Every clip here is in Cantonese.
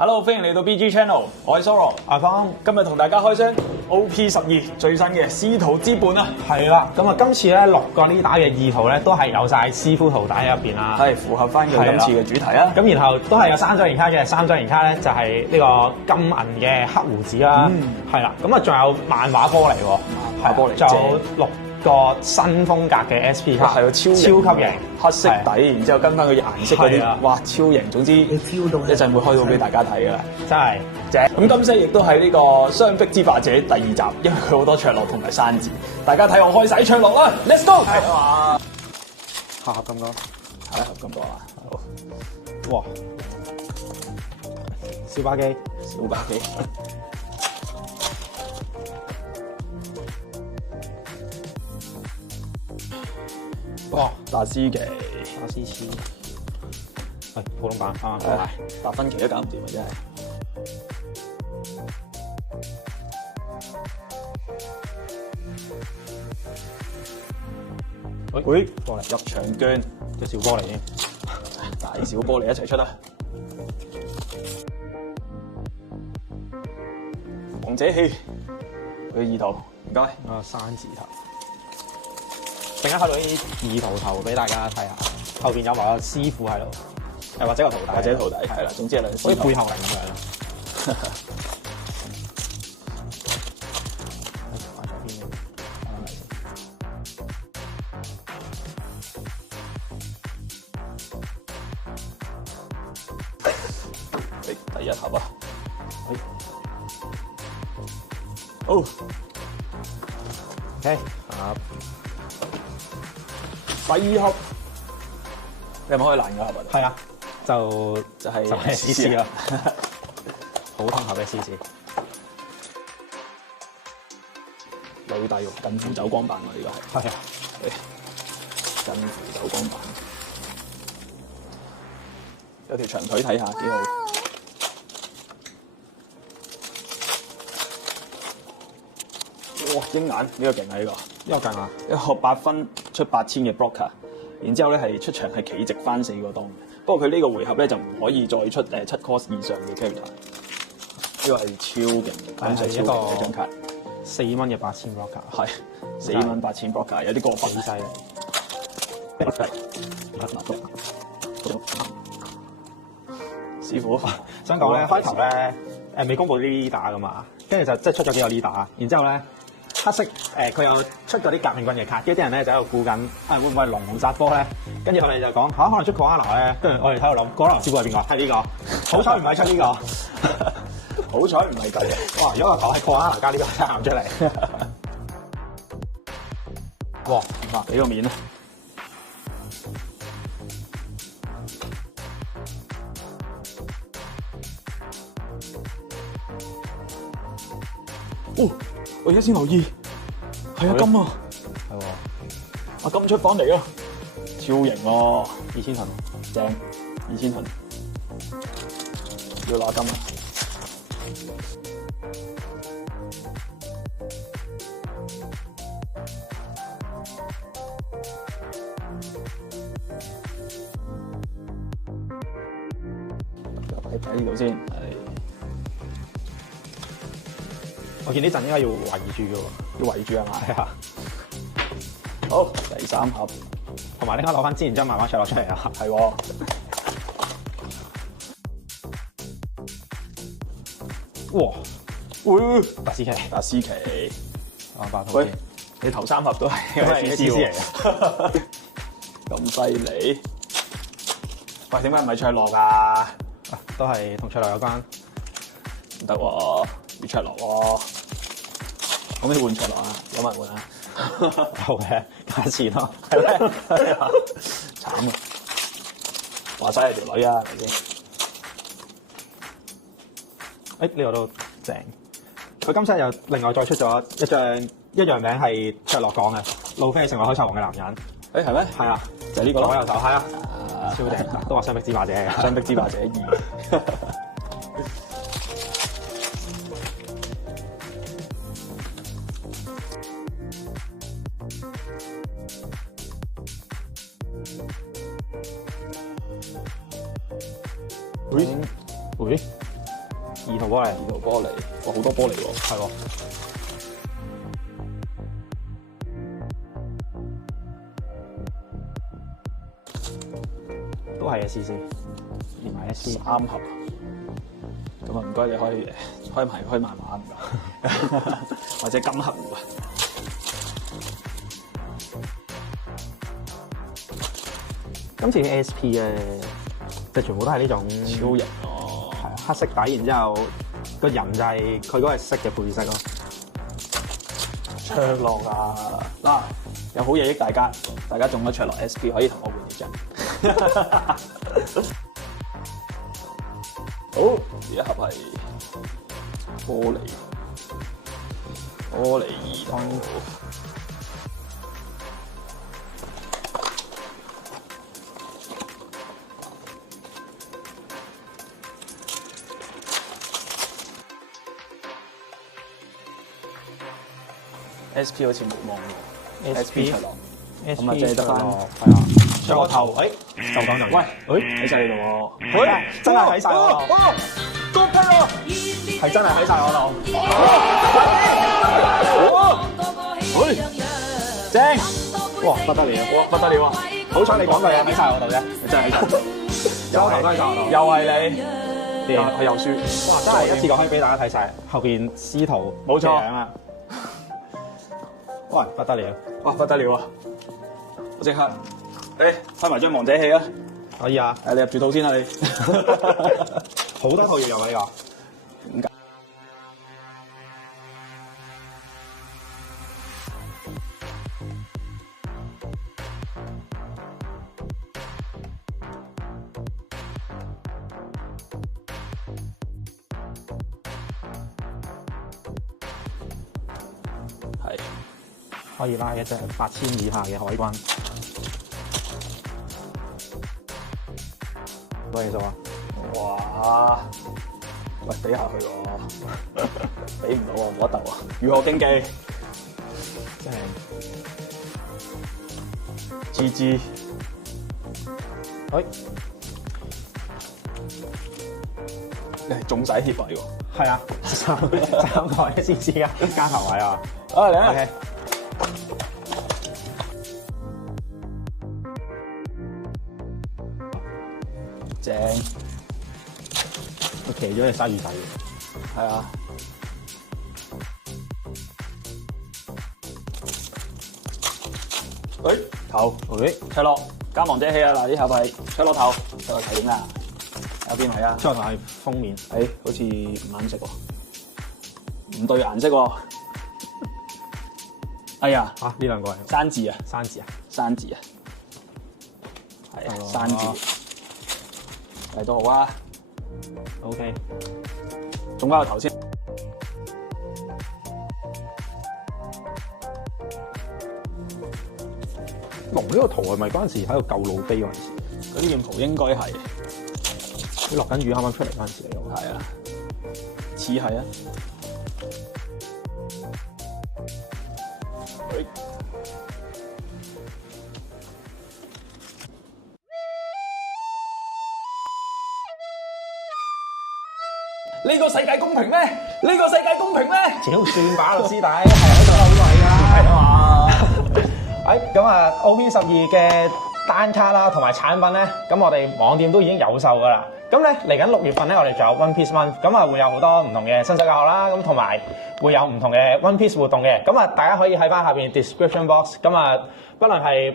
Hello， 歡迎嚟到 BG Channel， 我係 Soro 阿方，今日同大家開箱 OP12最新嘅師徒之本啊！係啦，咁啊今次咧6個呢打嘅意圖咧都係有晒師傅圖帶喺入邊啦，係符合翻佢今次嘅主題啊！咁然後都係有3張型卡嘅，3張型卡咧就係呢個金銀嘅黑胡子啦，係啦，咁啊仲有漫畫玻璃喎，漫畫玻璃仲有6個新風格嘅 SP 卡，係超級型，黑色底，然之後跟翻佢顏色嗰啲，哇超型！總之一陣會開到俾大家睇噶啦，真係正。咁今次亦都係呢個雙璧之霸者第2集，因為佢好多卓洛同埋山字，大家睇我開晒卓洛啦 ，Let's go！ 係啊，下盒咁多，下一盒咁多啊，好，哇，小巴機，小巴機。哇！大師奇，打 C 次，係普通版啊，達芬奇都搞唔掂啊！真係。喂，過嚟入場券，隻小玻璃添，大小玻璃一齊出啊！王者氣，佢意圖，唔該。啊山字頭。陣間開到啲意圖頭俾大家睇下，後邊有埋個師傅喺度，又或者個徒弟，或者徒弟，係啦，總之係兩師傅。好似背後靈咁樣。擺左邊嘅，第一盒啊！好 ，OK， 第2盒，你有冇開爛嗰盒啊？係啊，就係 CC 啦，普通盒嘅 CC。女帝喎，近乎走光版喎，呢個係。係啊，近乎走光版。有條長腿睇下，幾好。哇！鷹眼呢個勁啊！呢個呢個勁啊！一個8分出8000嘅 blocker， 然之後咧係出場係企直翻4個檔嘅。不過佢呢個回合咧就唔可以再出7 cost 以上嘅 character。呢個係超勁嘅，咁就超勁嘅張卡。4蚊嘅8000 blocker， 係4蚊8000 blocker， 有啲過分。幾犀利！師傅想講咧，開頭咧未公佈啲 leader 噶嘛，跟住就即係出咗幾個 leader，然之後咧黑色佢又出咗啲革命軍嘅卡，跟住啲人咧就喺度估緊會唔會係龍殺波咧？跟住我哋就講可能出 Koala 咧，跟住我哋喺度諗 Koala 師傅係邊個？係呢個，好彩唔係出呢個，好彩唔係佢嘅。哇！如果我講係 Koala 加呢個喊出嚟，哇！嗱，俾個面啦。哦，我而家先留意，係啊金啊，係喎，阿金出翻嚟啊，超型喎，2000盾，正，2000盾，要拿金啊！睇呢度先，係。我見呢陣應該要圍住嘅喎，要圍住係嘛？係啊。好，第3盒，同埋呢家攞翻之前張漫畫出嚟啊，係喎。哇！達斯奇，達斯奇，喂，你頭3盒都係 CC 嚟嘅，咁犀利！喂，點解唔係卓洛㗎？都係同卓洛有關，唔得喎，要卓洛喎。可唔可以換卓洛啊？有冇人換啊？有嘅，價錢咯，係咩？係啊，慘啊！話晒係條女啊，係咪先？呢個都正。佢今次又另外再出咗一樣名係卓洛講嘅，路飛係成為海賊王嘅男人。係咩？係啊，就係呢個咯。左右手係啊，超正，都話雙璧之霸者嘅，雙璧之霸者2。會套玻璃，二套玻璃，哇好多玻璃喎。係喎。都係 SCC，連埋 SC 3盒。咁啊唔該，你可以開慢慢或者金盒啊。今次嘅 SP 咧，就全部都係呢種超型咯，係黑色底，然之後個人就係佢嗰個色嘅配色咯。卓樂啊，嗱有好嘢益大家，大家中咗卓樂 SP 可以同我換一張。好，呢一盒係玻璃二套。SP 好似冇望喎 ，SP 卓樂，咁啊，即係得翻係啊，上個頭，就講就，喂，喺晒你度喎，真係喺晒我度，高批喎，係真係喺晒我度，正，哇不得了，不得了啊！好彩你講句嘢喺晒我度啫，真係喺晒，又係都喺晒我度，又係你，佢又輸，哇真係一次過可以俾大家睇晒後邊司徒冇錯嘅樣啊！喂，不得了！哇，不得了啊！我即刻，開埋張王者戲啊！可以啊！你入住套先啦，你。好多套要用啊呢個。點解？係。可以拉一隻8000以下嘅海軍。多嘢數啊！哇！喂，俾下去喎，俾唔到啊，冇得鬥啊！如何競技？真係 GG。喂，你係中晒協位喎。係啊，3個 SCC 啊，加頭位啊。啊嚟啊 ！OK。正。我騎咗隻鯊魚仔。係啊。頭，卓樂加王者氣啊！嗱，呢盒係卓樂頭，卓樂頭點啊？有邊位啊？之後就係封面，好似唔啱色喎，唔對顏色喎。哎呀，呢兩個係山字啊，山字啊，山字啊，係啊，山字，嚟到好啊 ，OK， 中翻個頭先。龍呢個圖係咪嗰陣時喺度救路飛嗰陣時？嗰啲劍圖應該係落緊雨啱啱出嚟嗰陣時嚟㗎，係啊，似係啊。呢個世界公平咩？呢個世界公平咩？屌算吧，老師弟係喺度好耐㗎，係啊嘛。咁啊 OP12嘅單卡啦，同埋產品咧，咁我哋網店都已經有售㗎啦。咁咧嚟緊6月份咧，我哋仲有 One Piece Month，咁啊會有好多唔同嘅新手教學啦，咁同埋會有唔同嘅 One Piece 活動嘅。咁啊，大家可以喺翻下邊 description box，咁啊，不論係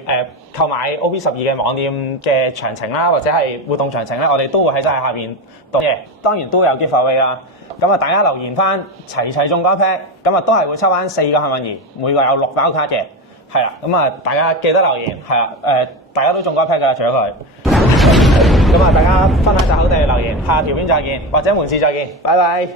購買 OP12嘅網店嘅詳情啦，或者係活動詳情咧，我哋都會喺晒下邊度嘅。當然都有 giveaway 啦。咁啊，大家留言翻齊中嗰 pack，咁啊都係會抽翻4個幸運兒，每個有6包卡嘅。係啦，咁啊，大家記得留言，係啦，大家都中過一 pack 㗎啦，除咗佢。咁啊，大家分享就好地留言，下條片再見，或者門市再見，拜拜。